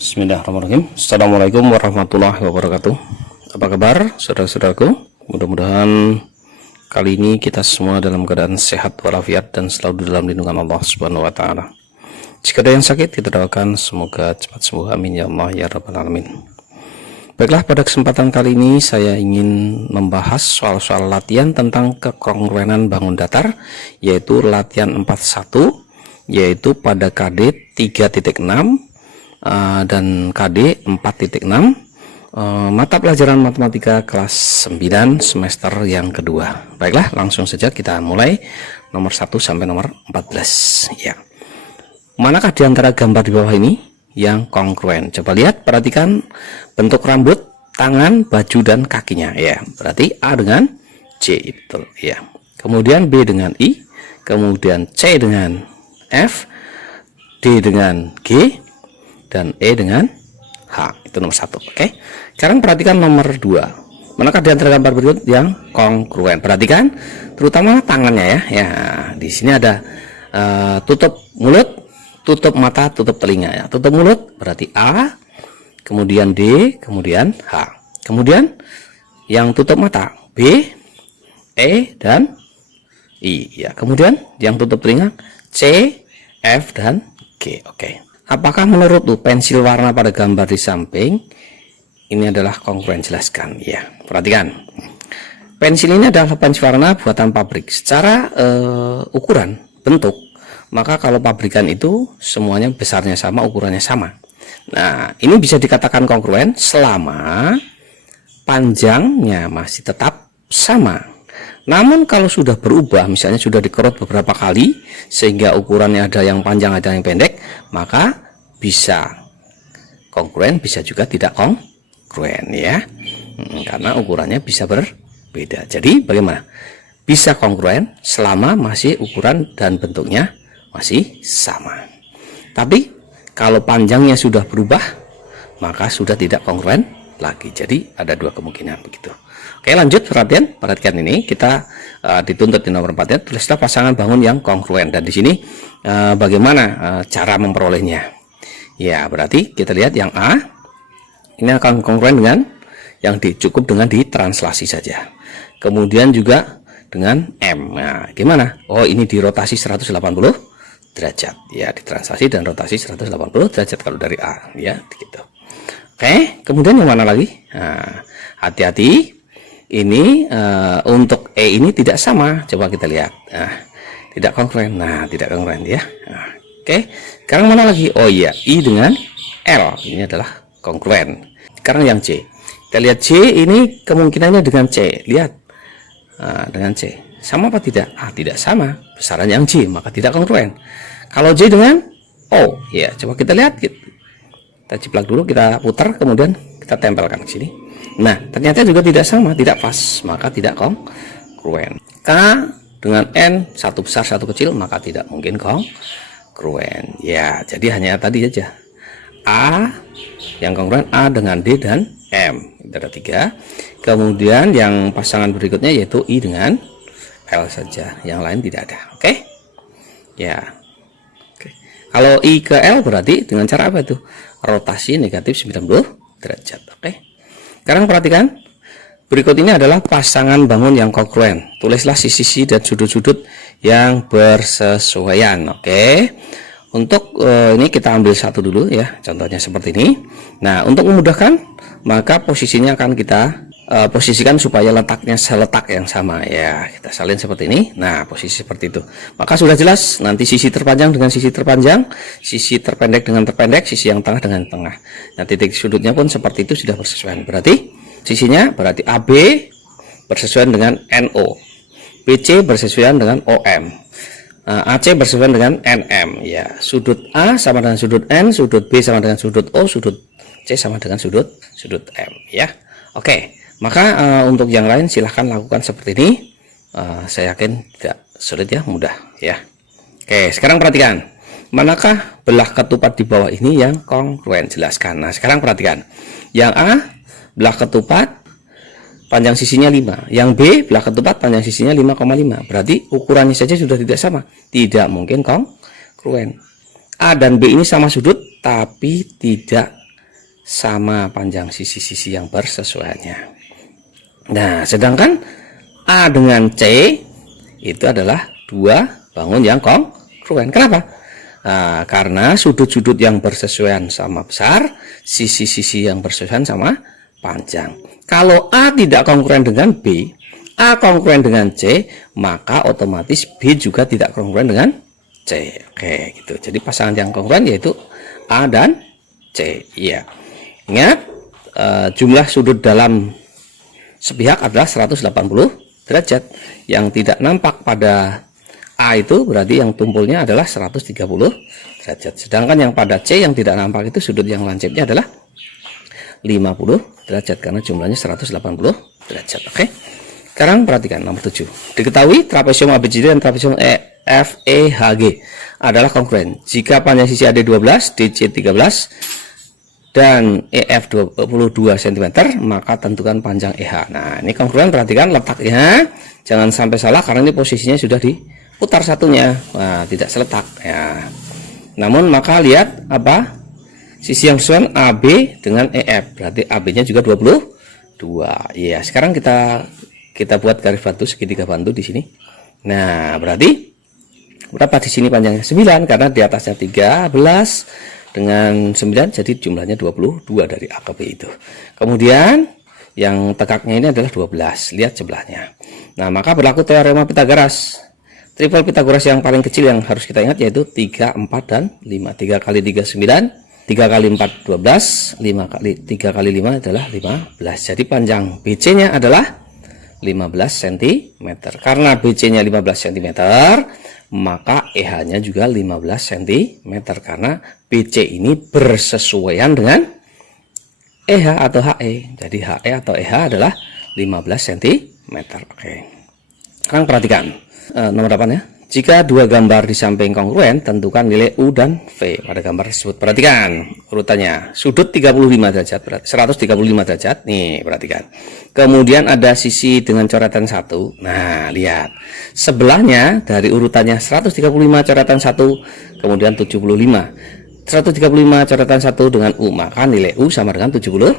Bismillahirrahmanirrahim. Assalamualaikum warahmatullahi wabarakatuh. Apa kabar saudara-saudaraku? Mudah-mudahan kali ini kita semua dalam keadaan sehat walafiat dan selalu dalam lindungan Allah Subhanahu wa taala. Jika ada yang sakit, kita doakan semoga cepat sembuh, amin ya Allah ya rabbal alamin. Baiklah, pada kesempatan kali ini saya ingin membahas soal-soal latihan tentang kekongruenan bangun datar, yaitu latihan 41, yaitu pada KD 3.6 dan KD 4.6, mata pelajaran matematika kelas 9 semester yang kedua. Baiklah, langsung saja kita mulai nomor 1 sampai nomor 14 ya. Manakah di antara gambar di bawah ini yang kongruen? Coba lihat, perhatikan bentuk rambut, tangan, baju dan kakinya ya. Berarti A dengan C, betul ya. Kemudian B dengan I, kemudian C dengan F, D dengan G, dan E dengan H. Itu nomor 1. Oke. Sekarang perhatikan nomor 2. Manakah di antara gambar berikut yang kongruen? Perhatikan terutama tangannya ya. Ya, di sini ada tutup mulut, tutup mata, tutup telinga ya. Tutup mulut berarti A, kemudian D, kemudian H. Kemudian yang tutup mata B, E dan I ya. Kemudian yang tutup telinga C, F dan G. Oke. Apakah menurut pensil warna pada gambar di samping ini adalah kongruen? Jelaskan ya. Perhatikan, pensil ini adalah pensil warna buatan pabrik. Secara ukuran bentuk, maka kalau pabrikan itu semuanya besarnya sama, ukurannya sama. Nah, ini bisa dikatakan kongruen selama panjangnya masih tetap sama. Namun kalau sudah berubah, misalnya sudah dikerut beberapa kali sehingga ukurannya ada yang panjang ada yang pendek, maka bisa kongruen, bisa juga tidak kongruen ya. Karena ukurannya bisa berbeda. Jadi bagaimana? Bisa kongruen selama masih ukuran dan bentuknya masih sama. Tapi kalau panjangnya sudah berubah, maka sudah tidak kongruen lagi. Jadi ada dua kemungkinan begitu. Oke, lanjut, perhatikan ini kita dituntut di nomor 4 ya, tulislah pasangan bangun yang kongruen. Dan di sini bagaimana cara memperolehnya? Ya, berarti kita lihat yang A ini akan kongruen dengan yang D, cukup dengan ditranslasi saja. Kemudian juga dengan M. Nah, gimana? Oh, ini dirotasi 180 derajat ya, ditranslasi dan rotasi 180 derajat kalau dari A ya, gitu. Oke, kemudian yang mana lagi? Nah, hati-hati. Ini untuk E ini tidak sama. Coba kita lihat. Nah, tidak kongruen. Nah, tidak kongruen ya. Nah, oke. Sekarang mana lagi? Oh iya, I dengan L. Ini adalah kongruen. Sekarang yang C. Kita lihat C ini kemungkinannya dengan C. Lihat. Nah, dengan C. Sama apa tidak? Ah, tidak sama. Besaran yang C, maka tidak kongruen. Kalau J dengan O, ya, coba kita lihat. Kita ciplak dulu, kita putar, kemudian kita tempelkan ke sini. Nah, ternyata juga tidak sama, tidak pas, maka tidak kongruen. K dengan N, satu besar satu kecil, maka tidak mungkin kongruen. Ya, jadi hanya tadi saja. A yang kongruen A dengan D dan M. Itu ada 3. Kemudian yang pasangan berikutnya yaitu I dengan L saja, yang lain tidak ada. Oke? Ya. Oke. Kalau I ke L berarti dengan cara apa itu? Rotasi negatif 90 derajat. Oke? Sekarang perhatikan, berikut ini adalah pasangan bangun yang kongruen. Tulislah sisi-sisi dan sudut-sudut yang bersesuaian. Oke. Untuk ini kita ambil satu dulu ya, contohnya seperti ini. Nah, untuk memudahkan, maka posisinya akan kita posisikan supaya letaknya seletak yang sama ya. Kita salin seperti ini. Nah, posisi seperti itu. Maka sudah jelas nanti sisi terpanjang dengan sisi terpanjang, sisi terpendek dengan terpendek, sisi yang tengah dengan tengah. Nah, titik sudutnya pun seperti itu sudah bersesuaian. Berarti sisinya berarti AB bersesuaian dengan NO, BC bersesuaian dengan OM, AC bersesuaian dengan NM ya. Sudut A sama dengan sudut N, sudut B sama dengan sudut O, sudut C sama dengan sudut M ya. Oke. Maka untuk yang lain silahkan lakukan seperti ini. Saya yakin tidak sulit ya, mudah ya. Oke, sekarang perhatikan. Manakah belah ketupat di bawah ini yang kongruen? Jelaskan. Nah, sekarang perhatikan. Yang A, belah ketupat panjang sisinya 5. Yang B, belah ketupat panjang sisinya 5,5. Berarti ukurannya saja sudah tidak sama. Tidak mungkin kongruen. A dan B ini sama sudut tapi tidak sama panjang sisi-sisi yang bersesuaiannya. Nah, sedangkan A dengan C itu adalah dua bangun yang kongruen. Kenapa? Nah, karena sudut-sudut yang bersesuaian sama besar, sisi-sisi yang bersesuaian sama panjang. Kalau A tidak kongruen dengan B, A kongruen dengan C, maka otomatis B juga tidak kongruen dengan C. Oke, gitu. Jadi pasangan yang kongruen yaitu A dan C. Iya. Ingat, jumlah sudut dalam sepihak adalah 180 derajat. Yang tidak nampak pada A itu berarti yang tumpulnya adalah 130 derajat. Sedangkan yang pada C yang tidak nampak itu sudut yang lancipnya adalah 50 derajat karena jumlahnya 180 derajat. Oke. Sekarang perhatikan nomor 7. Diketahui trapesium ABCD dan trapesium FEHG adalah kongruen jika panjang sisi AD 12, DC 13 dan EF 22 cm, maka tentukan panjang EH. Nah, ini kongruen, perhatikan letaknya. Jangan sampai salah karena ini posisinya sudah diputar satunya. Nah, tidak seletak ya. Namun maka lihat apa? Sisi yang sesuai AB dengan EF. Berarti AB-nya juga 22. Iya, sekarang kita buat garis bantu segitiga bantu di sini. Nah, berarti berapa di sini panjangnya? 9 karena di atasnya 13 dengan 9 jadi jumlahnya 22 dari A ke B itu. Kemudian yang tegaknya ini adalah 12. Lihat sebelahnya. Nah, maka berlaku teorema Pitagoras. Triple Pitagoras yang paling kecil yang harus kita ingat yaitu 3, 4 dan 5. 3 kali 3 9, 3 kali 4 12, 3 kali 5 adalah 15. Jadi panjang BC-nya adalah 15 cm. Karena BC-nya 15 cm, maka EH-nya juga 15 cm karena BC ini bersesuaian dengan EH atau HE. Jadi HE atau EH adalah 15 cm. Oke. Sekarang perhatikan nomor 8 ya. Jika dua gambar di samping kongruen, tentukan nilai U dan V pada gambar tersebut. Perhatikan urutannya. Sudut 35 derajat, 135 derajat. Nih, perhatikan. Kemudian ada sisi dengan coretan 1. Nah, lihat. Sebelahnya dari urutannya 135 coretan 1, kemudian 75. 135 coretan 1 dengan U, maka nilai U sama dengan 75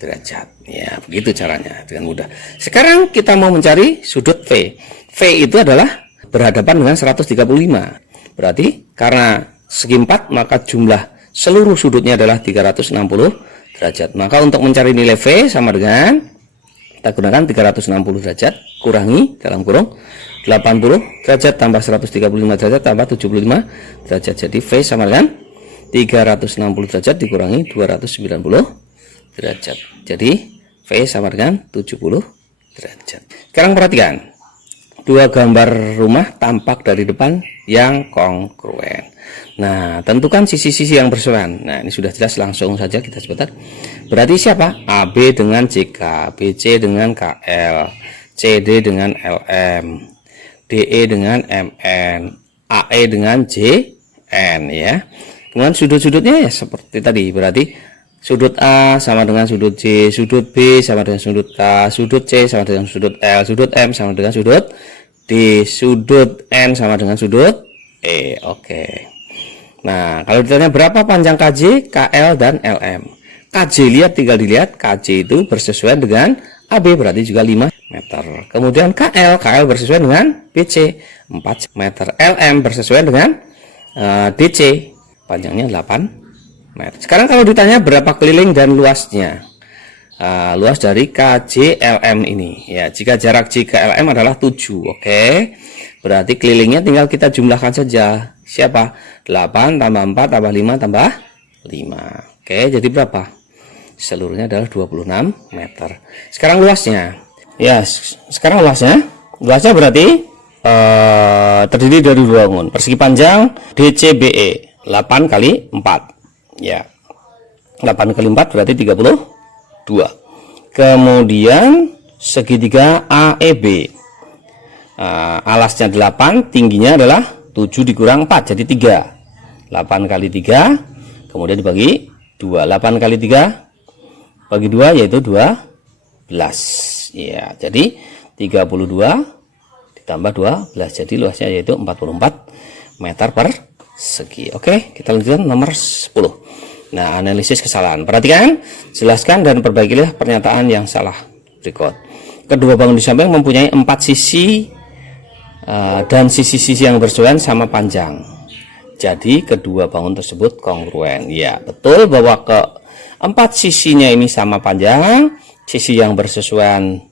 derajat. Ya, begitu caranya dengan mudah. Sekarang kita mau mencari sudut V. V itu adalah berhadapan dengan 135. Berarti karena segi 4 maka jumlah seluruh sudutnya adalah 360 derajat. Maka untuk mencari nilai V sama dengan kita gunakan 360 derajat kurangi dalam kurung 80 derajat tambah 135 derajat tambah 75 derajat. Jadi V sama dengan 360 derajat dikurangi 290 derajat. Jadi V sama dengan 70 derajat. Sekarang perhatikan. Dua gambar rumah tampak dari depan yang kongruen. Nah, tentukan sisi-sisi yang bersesuaian. Nah, ini sudah jelas, langsung saja kita sebentar. Berarti siapa? AB dengan CK, BC dengan KL, CD dengan LM, DE dengan MN, AE dengan JN ya. Kemudian sudut-sudutnya ya seperti tadi. Berarti sudut A sama dengan sudut C, sudut B sama dengan sudut K, sudut C sama dengan sudut L, sudut M sama dengan sudut D, sudut N sama dengan sudut E. Oke. Nah, kalau ditanya berapa panjang KJ, KL, dan LM. KJ tinggal dilihat, KJ itu bersesuaian dengan AB berarti juga 5 meter. Kemudian KL bersesuaian dengan BC 4 meter. LM bersesuaian dengan DC, panjangnya 8 meter. Sekarang kalau ditanya berapa keliling dan luasnya, luas dari KJLM ini ya, jika jarak J ke LM adalah 7. Oke, berarti kelilingnya tinggal kita jumlahkan saja. Siapa? 8 tambah 4 tambah 5 tambah 5. Oke, jadi berapa? Seluruhnya adalah 26 meter. Sekarang luasnya ya, luasnya berarti terdiri dari dua bangun. Persegi panjang DCBE 8 kali 4 ya, 8 kali 4 berarti 32. Kemudian segitiga AEB, alasnya 8, tingginya adalah 7 dikurang 4 jadi 3. 8 kali 3 kemudian dibagi 2. 8 kali 3 bagi 2 yaitu 12 ya, jadi 32 ditambah 12 jadi luasnya yaitu 44 meter persegi. Oke, kita lanjutkan nomor 10. Nah, analisis kesalahan. Perhatikan, jelaskan dan perbaikilah pernyataan yang salah berikut. Kedua bangun di samping mempunyai 4 sisi dan sisi-sisi yang bersesuaian sama panjang. Jadi kedua bangun tersebut kongruen. Ya, betul bahwa keempat sisinya ini sama panjang, sisi yang bersesuaian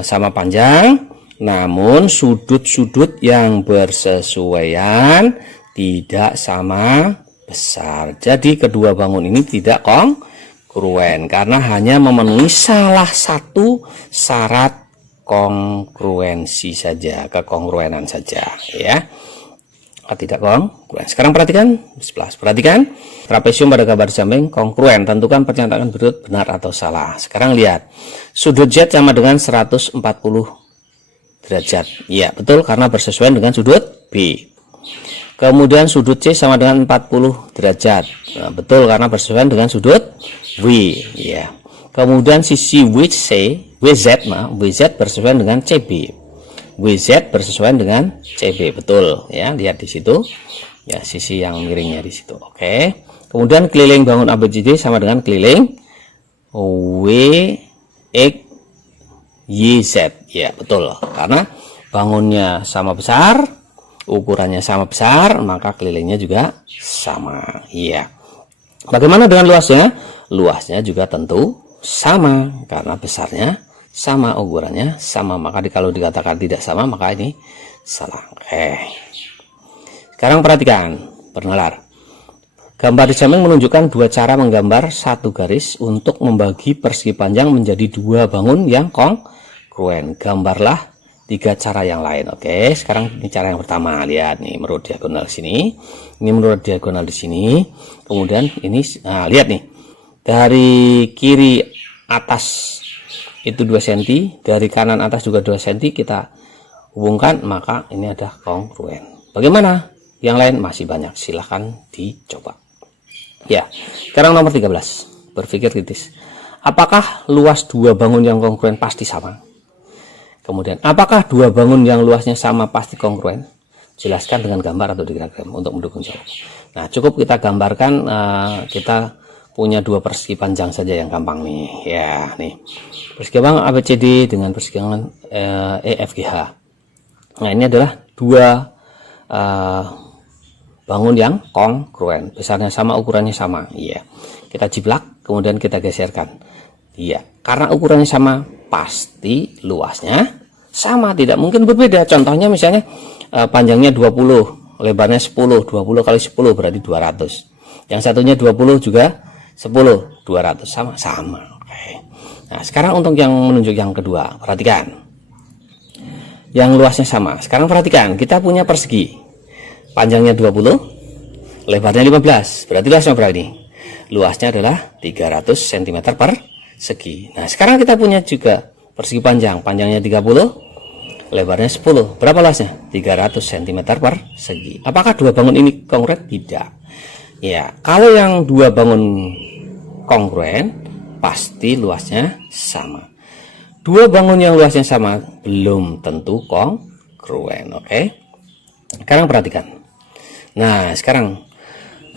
sama panjang, namun sudut-sudut yang bersesuaian tidak sama besar. Jadi kedua bangun ini tidak kongruen karena hanya memenuhi salah satu syarat kongruensi saja, kekongruenan saja, ya. Tidak kongruen. Sekarang perhatikan 11. Perhatikan trapesium pada gambar di samping kongruen. Tentukan pernyataan berikut benar atau salah. Sekarang lihat, sudut Z sama dengan 140 derajat. Ya, betul karena bersesuaian dengan sudut B. Kemudian sudut C sama dengan 40 derajat. Nah, betul karena bersesuaian dengan sudut W. Ya. Kemudian sisi WZ bersesuaian dengan CB. WZ bersesuaian dengan CB. Betul ya, lihat di situ. Ya, sisi yang miringnya di situ. Oke. Kemudian keliling bangun ABCD sama dengan keliling WXYZ. Ya, betul. Karena bangunnya sama besar, ukurannya sama besar, maka kelilingnya juga sama. Iya. Bagaimana dengan luasnya? Luasnya juga tentu sama karena besarnya sama, ukurannya sama. Maka kalau dikatakan tidak sama, maka ini salah. Oke. Sekarang perhatikan, pendengar. Gambar di samping menunjukkan dua cara menggambar satu garis untuk membagi persegi panjang menjadi dua bangun yang kongruen. Gambarlah 3 cara yang lain. Oke, sekarang ini cara yang pertama. Lihat nih, menurut diagonal sini, ini menurut diagonal di sini. Kemudian ini, lihat nih, dari kiri atas itu 2 cm, dari kanan atas juga 2 cm, kita hubungkan, maka ini ada kongruen. Bagaimana? Yang lain masih banyak, silahkan dicoba. Ya, sekarang nomor 13. Berpikir kritis. Apakah luas dua bangun yang kongruen pasti sama? Kemudian, apakah dua bangun yang luasnya sama pasti kongruen? Jelaskan dengan gambar atau diagram untuk mendukung jawab. Nah, cukup kita gambarkan, kita punya dua persegi panjang saja yang gampang nih. Ya, nih. Persegi panjang ABCD dengan persegi EFGH. Nah, ini adalah dua bangun yang kongruen. Besarnya sama, ukurannya sama. Iya. Kita jiplak, kemudian kita geserkan. Iya, karena ukurannya sama, pasti luasnya sama, tidak mungkin berbeda. Contohnya misalnya panjangnya 20, lebarnya 10, 20 kali 10 berarti 200. Yang satunya 20 juga 10, 200, sama. Oke. Nah, sekarang untuk yang menunjuk yang kedua, perhatikan. Yang luasnya sama. Sekarang perhatikan, kita punya persegi. Panjangnya 20, lebarnya 15. Berarti luasnya berapa ini? Luasnya adalah 300 cm per segi. Nah, sekarang kita punya juga persegi panjang, panjangnya 30, lebarnya 10. Berapa luasnya? 300 cm per segi. Apakah dua bangun ini kongruen? Tidak. Ya, kalau yang dua bangun kongruen, pasti luasnya sama. Dua bangun yang luasnya sama belum tentu kongruen. Oke. Sekarang perhatikan. Nah, sekarang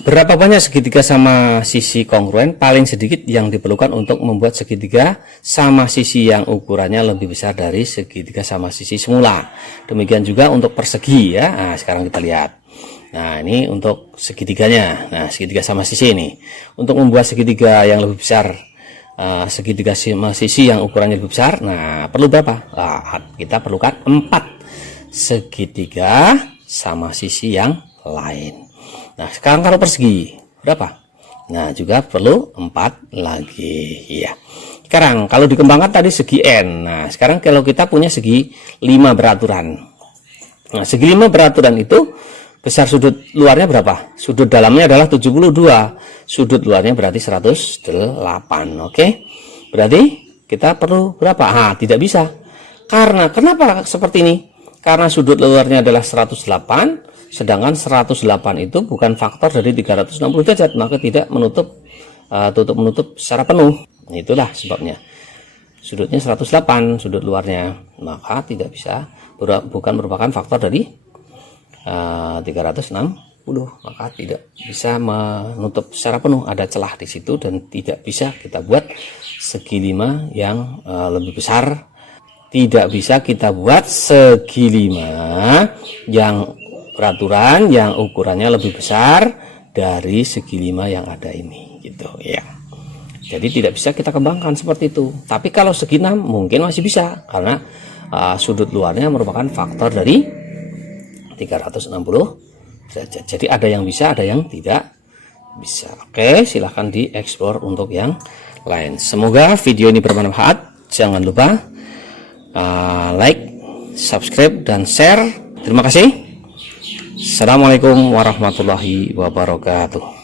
berapa banyak segitiga sama sisi kongruen? Paling sedikit yang diperlukan untuk membuat segitiga sama sisi yang ukurannya lebih besar dari segitiga sama sisi semula. Demikian juga untuk persegi ya. Nah, sekarang kita lihat. Nah, ini untuk segitiganya. Nah, segitiga sama sisi ini. Untuk membuat segitiga yang lebih besar, segitiga sama sisi yang ukurannya lebih besar. Nah, perlu berapa? Nah, kita perlukan 4 segitiga sama sisi yang lain. Nah, sekarang kalau persegi berapa? Nah, juga perlu 4 lagi ya. Sekarang kalau dikembangkan tadi segi N. Nah, sekarang kalau kita punya segi 5 beraturan. Nah, segi 5 beraturan itu besar sudut luarnya berapa? Sudut dalamnya adalah 72. Sudut luarnya berarti 108. Oke. Berarti kita perlu berapa? Ah, tidak bisa. Karena kenapa seperti ini? Karena sudut luarnya adalah 108. Sedangkan 108 itu bukan faktor dari 360 derajat, maka tidak menutup menutup secara penuh. Itulah sebabnya. Sudutnya 108 sudut luarnya, maka tidak bisa, bukan merupakan faktor dari 360 maka tidak bisa menutup secara penuh, ada celah di situ dan tidak bisa kita buat segi 5 yang lebih besar. Tidak bisa kita buat segi 5 yang peraturan yang ukurannya lebih besar dari segi 5 yang ada ini gitu ya. Jadi tidak bisa kita kembangkan seperti itu. Tapi kalau segi 6 mungkin masih bisa, karena sudut luarnya merupakan faktor dari 360 derajat. Jadi ada yang bisa, ada yang tidak bisa. Oke, silahkan dieksplor untuk yang lain. Semoga video ini bermanfaat. Jangan lupa like, subscribe, dan share. Terima kasih. Assalamualaikum warahmatullahi wabarakatuh.